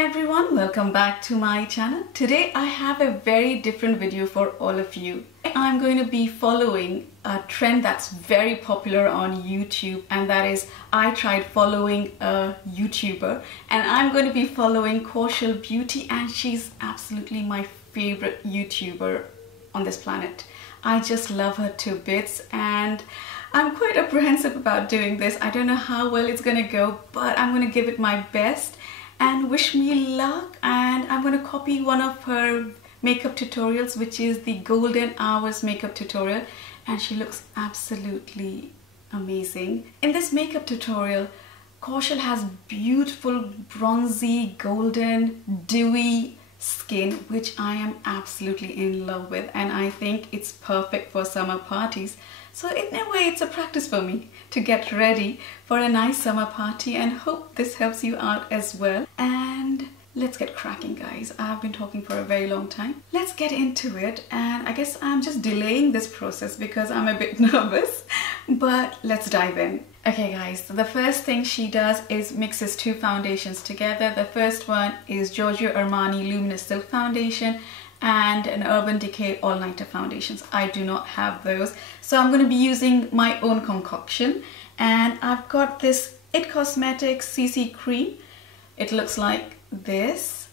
Hi everyone, welcome back to my channel. Today I have a very different video for all of you. I'm going to be following a trend that's very popular on YouTube, and that is I tried following a YouTuber, and I'm going to be following Kaushal Beauty, and she's absolutely my favorite YouTuber on this planet. I just love her to bits, and I'm quite apprehensive about doing this. I don't know how well it's going to go, but I'm going to give it my best. And wish me luck, and I'm going to copy one of her makeup tutorials, which is the Golden Hours makeup tutorial, and she looks absolutely amazing. In this makeup tutorial, Kaushal has beautiful bronzy, golden, dewy skin, which I am absolutely in love with, and I think it's perfect for summer parties. So in a way, it's a practice for me to get ready for a nice summer party, and hope this helps you out as well. And let's get cracking, guys. I've been talking for a very long time. Let's get into it, and I guess I'm just delaying this process because I'm a bit nervous, but let's dive in. Okay guys, so the first thing she does is mixes two foundations together. The first one is Giorgio Armani Luminous Silk Foundation and an Urban Decay All-Nighter Foundations. I do not have those, so I'm going to be using my own concoction. And I've got this It Cosmetics CC Cream. It looks like this,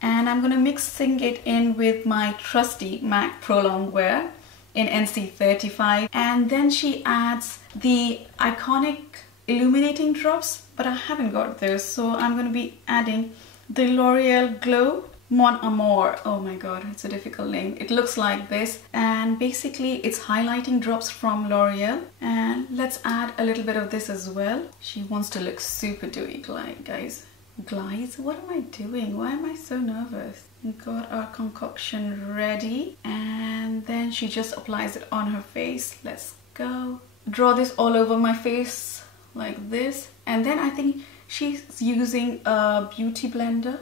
and I'm going to mixing it in with my trusty MAC Pro Longwear in NC35, and then she adds the iconic illuminating drops, but I haven't got those, so I'm going to be adding the L'Oreal Glow Mon Amour. Oh my god, it's a difficult name. It looks like this, and basically it's highlighting drops from L'Oreal. And let's add a little bit of this as well. She wants to look super dewy, guys. Glides? What am I doing? Why am I so nervous? We've got our concoction ready, and then she just applies it on her face. Let's go. Draw this all over my face like this, and then I think she's using a beauty blender,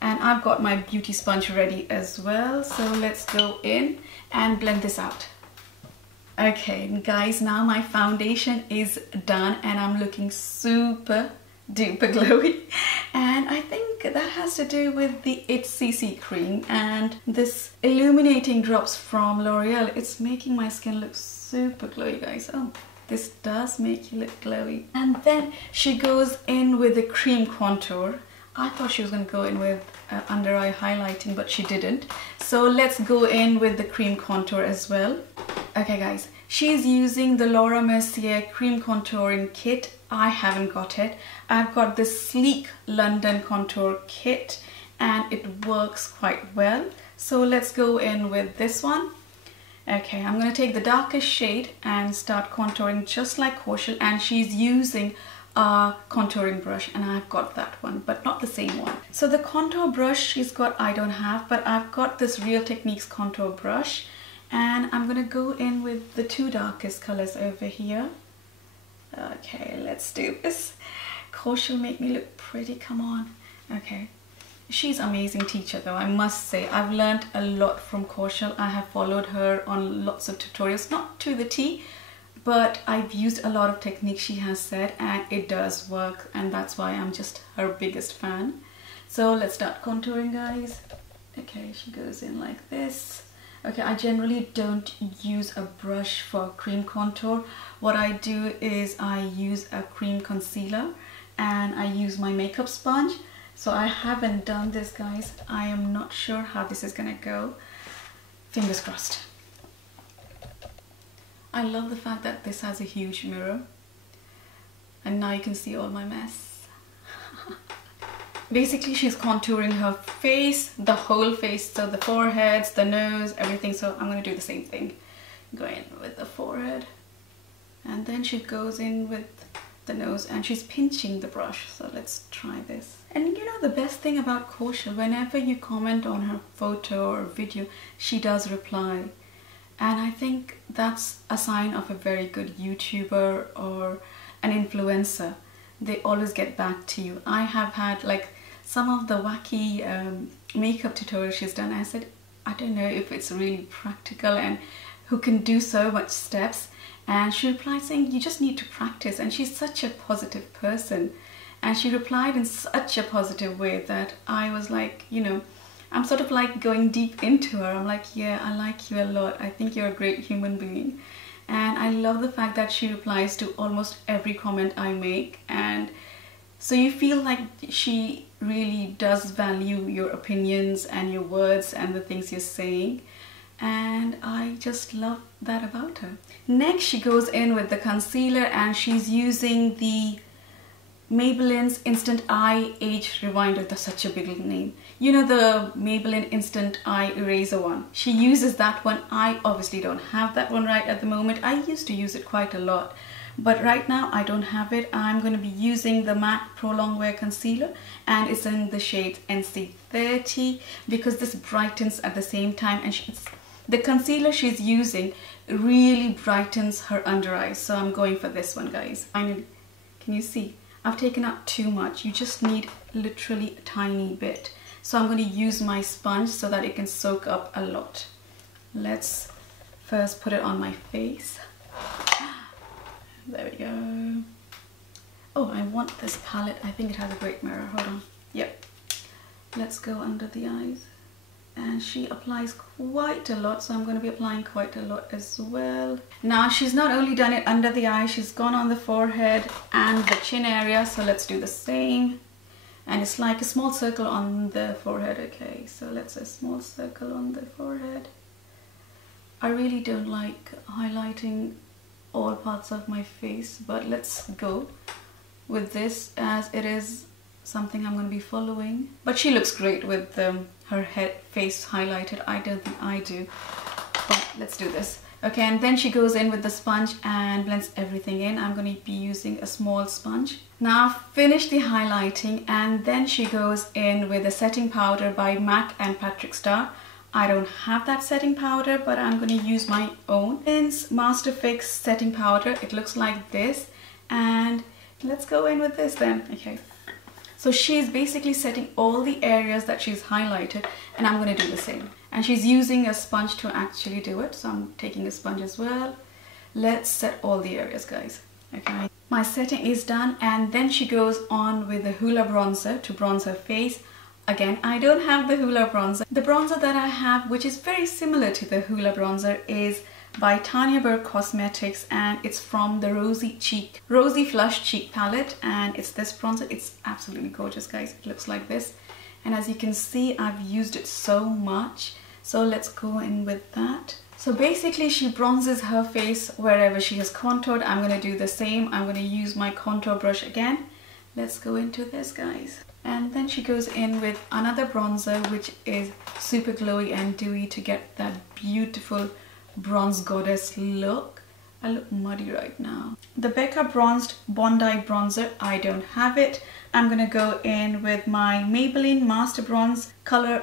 and I've got my beauty sponge ready as well. So let's go in and blend this out. Okay guys, now my foundation is done, and I'm looking super duper glowy, and I think that has to do with the It CC cream and this illuminating drops from L'Oreal. It's making my skin look super glowy, guys. Oh, this does make you look glowy. And then she goes in with the cream contour. I thought she was going to go in with under eye highlighting, but she didn't. So let's go in with the cream contour as well. Okay guys, she's using the Laura Mercier cream contouring kit. I haven't got it. I've got this sleek London contour kit, and it works quite well. So let's go in with this one. Okay, I'm going to take the darkest shade and start contouring just like Kaushal, and she's using a contouring brush, and I've got that one, but not the same one. So the contour brush she's got, I don't have, but I've got this Real Techniques contour brush, and I'm going to go in with the two darkest colors over here. Okay, let's do this. Kaushal, make me look pretty, come on. Okay, she's an amazing teacher though, I must say. I've learned a lot from Kaushal. I have followed her on lots of tutorials, not to the T, but I've used a lot of techniques she has said, and it does work, and that's why I'm just her biggest fan. So let's start contouring, guys. Okay, she goes in like this. Okay, I generally don't use a brush for cream contour. What I do is I use a cream concealer, and I use my makeup sponge. So I haven't done this, guys. I am not sure how this is gonna go. Fingers crossed. I love the fact that this has a huge mirror, and now you can see all my mess. Basically, she's contouring her face, the whole face, so the foreheads, the nose, everything. So I'm going to do the same thing. Go in with the forehead, and then she goes in with the nose, and she's pinching the brush. So let's try this. And you know, the best thing about Kaushal, whenever you comment on her photo or video, she does reply. And I think that's a sign of a very good YouTuber or an influencer. They always get back to you. I have had like some of the wacky makeup tutorials she's done. I said, I don't know if it's really practical and who can do so much steps. And she replied saying, you just need to practice. And she's such a positive person. And she replied in such a positive way that I was like, you know, I'm sort of like going deep into her. I'm like, yeah, I like you a lot. I think you're a great human being. And I love the fact that she replies to almost every comment I make. And so you feel like she really does value your opinions and your words and the things you're saying. And I just love that about her. Next, she goes in with the concealer and she's using the Maybelline's Instant Eye Age Rewinder. That's such a big name. You know, the Maybelline Instant Eye Eraser one. She uses that one. I obviously don't have that one right at the moment. I used to use it quite a lot, but right now I don't have it. I'm going to be using the MAC Pro Longwear Concealer, and it's in the shade NC30 because this brightens at the same time, and the concealer she's using really brightens her under eyes. So I'm going for this one, guys. Finally, can you see? I've taken out too much. You just need literally a tiny bit. So I'm going to use my sponge so that it can soak up a lot. Let's first put it on my face. There we go. Oh, I want this palette. I think it has a great mirror. Hold on. Yep. Let's go under the eyes. And she applies quite a lot, so I'm going to be applying quite a lot as well. Now she's not only done it under the eye, she's gone on the forehead and the chin area, so let's do the same. And it's like a small circle on the forehead. Okay, so let's a small circle on the forehead. I really don't like highlighting all parts of my face, but let's go with this as it is something I'm going to be following. But she looks great with her face highlighted. I don't think I do, but let's do this. Okay, and then she goes in with the sponge and blends everything in. I'm going to be using a small sponge. Now I've finished the highlighting, and then she goes in with a setting powder by MAC and Patrick Star. I don't have that setting powder, but I'm going to use my own. It's Master Fix setting powder. It looks like this, and let's go in with this then. Okay. So she's basically setting all the areas that she's highlighted, and I'm going to do the same. And she's using a sponge to actually do it, so I'm taking a sponge as well. Let's set all the areas, guys. Okay, my setting is done, and then she goes on with the Hoola bronzer to bronze her face. Again, I don't have the Hoola bronzer. The bronzer that I have, which is very similar to the Hoola bronzer, is by Tanya Burr Cosmetics, and it's from the Rosy Flush Cheek palette, and it's this bronzer. It's absolutely gorgeous, guys. It looks like this, and as you can see, I've used it so much. So let's go in with that. So basically she bronzes her face wherever she has contoured. I'm going to do the same. I'm going to use my contour brush again. Let's go into this, guys. And then she goes in with another bronzer, which is super glowy and dewy, to get that beautiful bronze goddess look. I look muddy right now. The Becca Bronzed Bondi bronzer, I don't have it. I'm gonna go in with my Maybelline Master Bronze color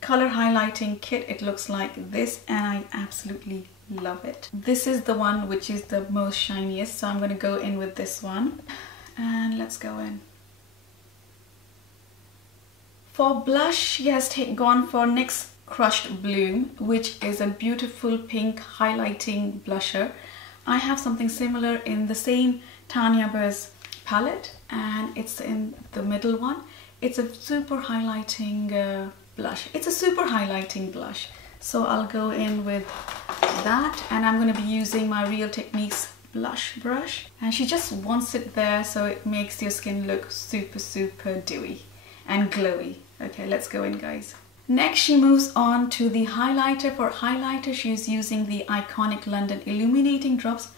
highlighting kit. It looks like this, and I absolutely love it. This is the one which is the most shiniest, so I'm gonna go in with this one, and let's go in. For blush, she has gone for NYX Crushed Bloom, which is a beautiful pink highlighting blusher. I have something similar in the same Tanya Burr's palette, and it's in the middle one. It's a super highlighting blush. It's a super highlighting blush. So I'll go in with that, and I'm going to be using my Real Techniques blush brush. And she just wants it there so it makes your skin look super, super dewy and glowy. Okay, let's go in, guys. Next, she moves on to the highlighter. For highlighter, she's using the iconic London Illuminating Drops.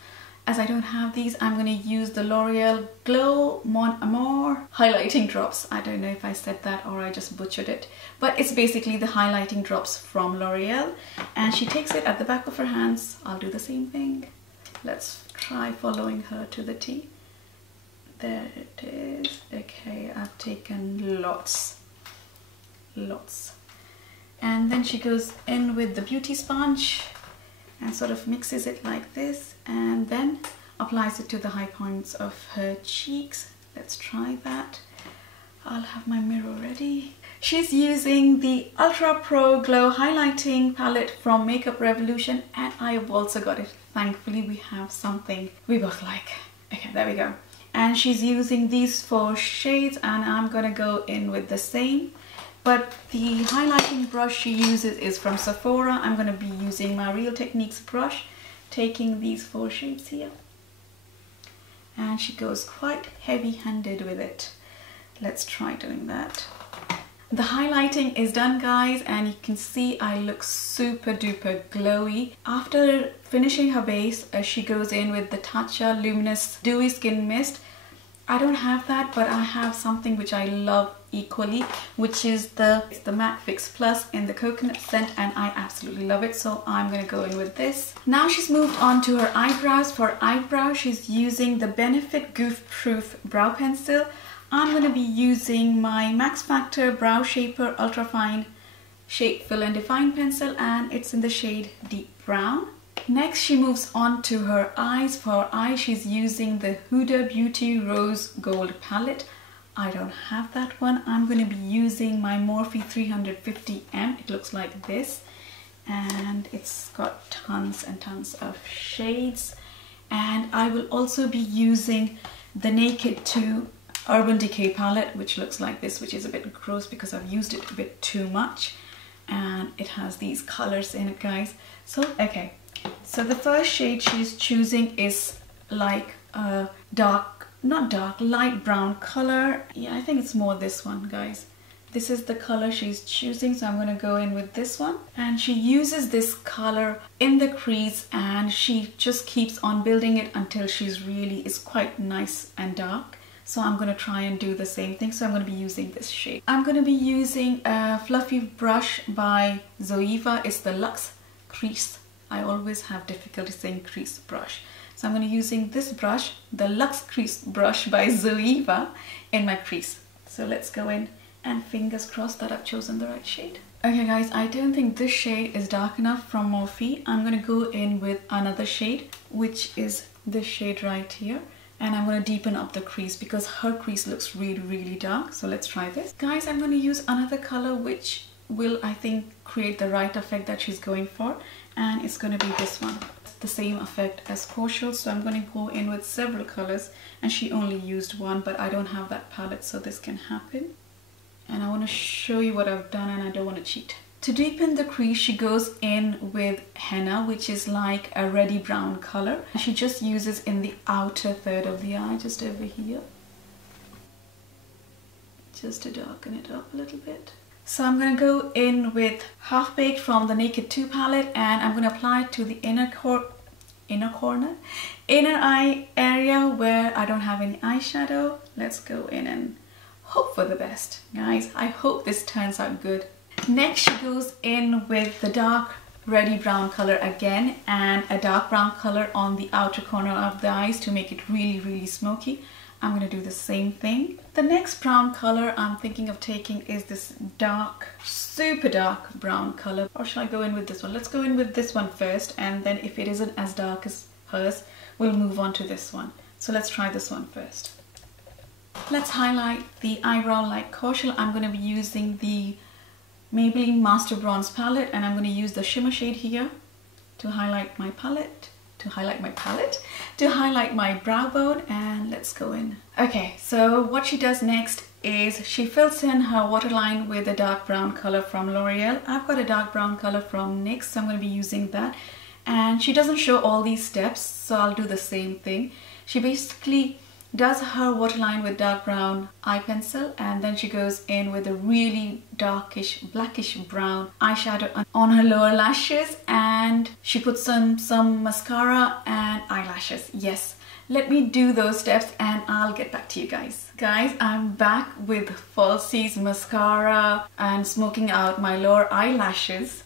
As I don't have these, I'm going to use the L'Oreal Glow Mon Amour highlighting drops. I don't know if I said that or I just butchered it, but it's basically the highlighting drops from L'Oreal, and she takes it at the back of her hands. I'll do the same thing. Let's try following her to the T. There it is. Okay, I've taken lots. And then she goes in with the beauty sponge and sort of mixes it like this, and then applies it to the high points of her cheeks. Let's try that. I'll have my mirror ready. She's using the Ultra Pro Glow highlighting palette from Makeup Revolution, and I have also got it. Thankfully, we have something we both like. Okay, there we go. and she's using these 4 shades, and I'm gonna go in with the same. But the highlighting brush she uses is from Sephora. I'm gonna be using my Real Techniques brush, taking these 4 shades here. And she goes quite heavy-handed with it. Let's try doing that. The highlighting is done, guys, and you can see I look super duper glowy. After finishing her base, she goes in with the Tanya Luminous Dewy Skin Mist. I don't have that, but I have something which I love equally, which is the Matte Fix Plus in the coconut scent, and I absolutely love it, so I'm gonna go in with this. Now she's moved on to her eyebrows. For eyebrows, she's using the Benefit Goof Proof Brow Pencil. I'm going to be using my Max Factor Brow Shaper Ultra Fine Shape Fill and Define Pencil, and it's in the shade Deep Brown. Next, she moves on to her eyes. For her eyes, she's using the Huda Beauty Rose Gold Palette. I don't have that one. I'm going to be using my Morphe 350M. It looks like this, and it's got tons and tons of shades. And I will also be using the Naked 2 Urban Decay palette, which looks like this, which is a bit gross because I've used it a bit too much, and it has these colors in it, guys. So okay, so the first shade she's choosing is like a light brown color. Yeah, I think it's more this one, guys. This is the color she's choosing, so I'm going to go in with this one. And she uses this color in the crease, and she just keeps on building it until she's really is quite nice and dark. So I'm going to try and do the same thing. So I'm going to be using this shade. I'm going to be using a fluffy brush by Zoeva. It's the Luxe Crease. I always have difficulty saying crease brush. So I'm going to be using this brush, the Luxe Crease brush by Zoeva, in my crease. So let's go in, and fingers crossed that I've chosen the right shade. Okay guys, I don't think this shade is dark enough from Morphe. I'm going to go in with another shade, which is this shade right here. And I'm going to deepen up the crease because her crease looks really, really dark. So let's try this. Guys, I'm going to use another color which will, I think, create the right effect that she's going for. And it's going to be this one. The same effect as Kaushal. So I'm going to go in with several colors. And she only used one, but I don't have that palette, so this can happen. And I want to show you what I've done, and I don't want to cheat. To deepen the crease, she goes in with henna, which is like a reddy brown color. She just uses in the outer third of the eye, just over here, just to darken it up a little bit. So I'm going to go in with Half Baked from the Naked 2 palette, and I'm going to apply it to the inner eye area where I don't have any eyeshadow. Let's go in and hope for the best, guys. I hope this turns out good. Next, she goes in with the dark reddy brown color again, and a dark brown color on the outer corner of the eyes to make it really, really smoky. I'm going to do the same thing. The next brown color I'm thinking of taking is this dark, super dark brown color. Or shall I go in with this one? Let's go in with this one first, and then if it isn't as dark as hers, we'll move on to this one. So let's try this one first. Let's highlight the eyebrow like Kaushal. I'm going to be using the Maybelline Master Bronze palette, and I'm going to use the shimmer shade here to highlight my palette, to highlight my brow bone, and let's go in. Okay, so what she does next is she fills in her waterline with a dark brown color from L'Oreal. I've got a dark brown color from NYX, so I'm going to be using that. And she doesn't show all these steps, so I'll do the same thing. She basically does her waterline with dark brown eye pencil, and then she goes in with a really darkish blackish brown eyeshadow on her lower lashes, and she puts some mascara and eyelashes. Yes, let me do those steps and I'll get back to you guys. Guys, I'm back with falsies, mascara, and smoking out my lower eyelashes.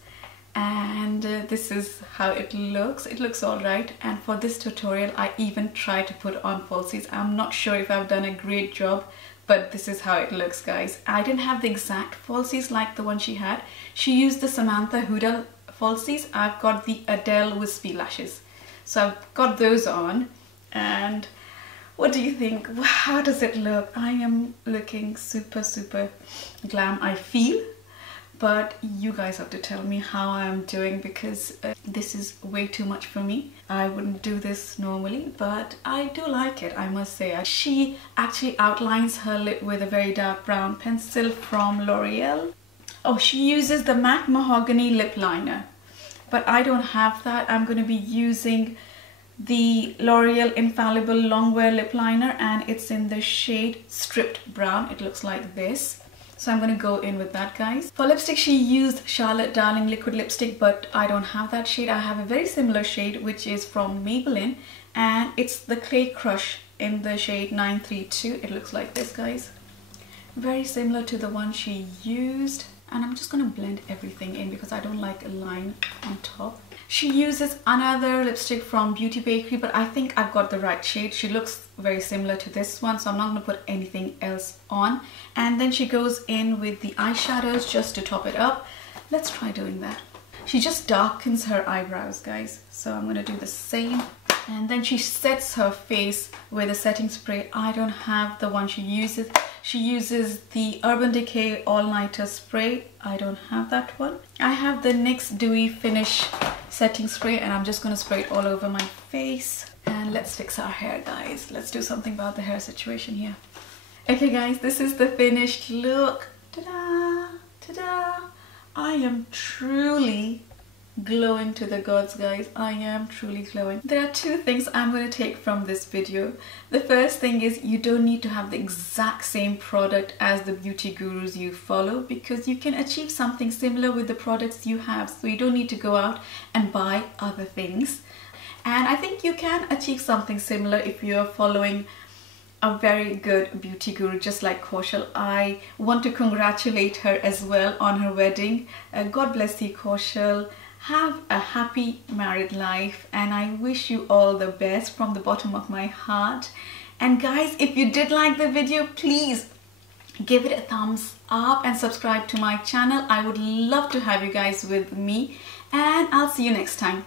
And this is how it looks. It looks all right. And for this tutorial, I even tried to put on falsies. I'm not sure if I've done a great job, but this is how it looks, guys. I didn't have the exact falsies like the one she had. She used the Samantha Huda falsies. I've got the Ardell Wispy lashes. So I've got those on. And what do you think? How does it look? I am looking super, super glam, I feel. but you guys have to tell me how I'm doing, because this is way too much for me. I wouldn't do this normally, but I do like it, I must say. She actually outlines her lip with a very dark brown pencil from L'Oreal. Oh, she uses the MAC Mahogany lip liner, but I don't have that. I'm going to be using the L'Oreal Infallible Longwear lip liner, and it's in the shade Stripped Brown. It looks like this. So I'm going to go in with that, guys. For lipstick, she used Charlotte Darling liquid lipstick, but I don't have that shade. I have a very similar shade, which is from Maybelline, and it's the Clay Crush in the shade 932. It looks like this, guys. Very similar to the one she used. And I'm just going to blend everything in because I don't like a line on top. She uses another lipstick from Beauty Bakery, but I think I've got the right shade. She looks very similar to this one, so I'm not going to put anything else on. And then she goes in with the eyeshadows just to top it up. Let's try doing that. She just darkens her eyebrows, guys. So I'm going to do the same. And then she sets her face with a setting spray. I don't have the one she uses. She uses the Urban Decay All Nighter spray. I don't have that one. I have the NYX Dewy Finish setting spray, and I'm just going to spray it all over my face. And let's fix our hair, guys. Let's do something about the hair situation here. Okay, guys, this is the finished look. Ta-da! Ta-da! I am truly glowing to the gods, guys. I am truly glowing. There are two things I'm going to take from this video. The first thing is you don't need to have the exact same product as the beauty gurus you follow, because you can achieve something similar with the products you have, so you don't need to go out and buy other things. And I think you can achieve something similar if you're following a very good beauty guru just like Kaushal. I want to congratulate her as well on her wedding. God bless you, Kaushal. Have a happy married life, and I wish you all the best from the bottom of my heart. And guys, if you did like the video, please give it a thumbs up and subscribe to my channel. I would love to have you guys with me, and I'll see you next time.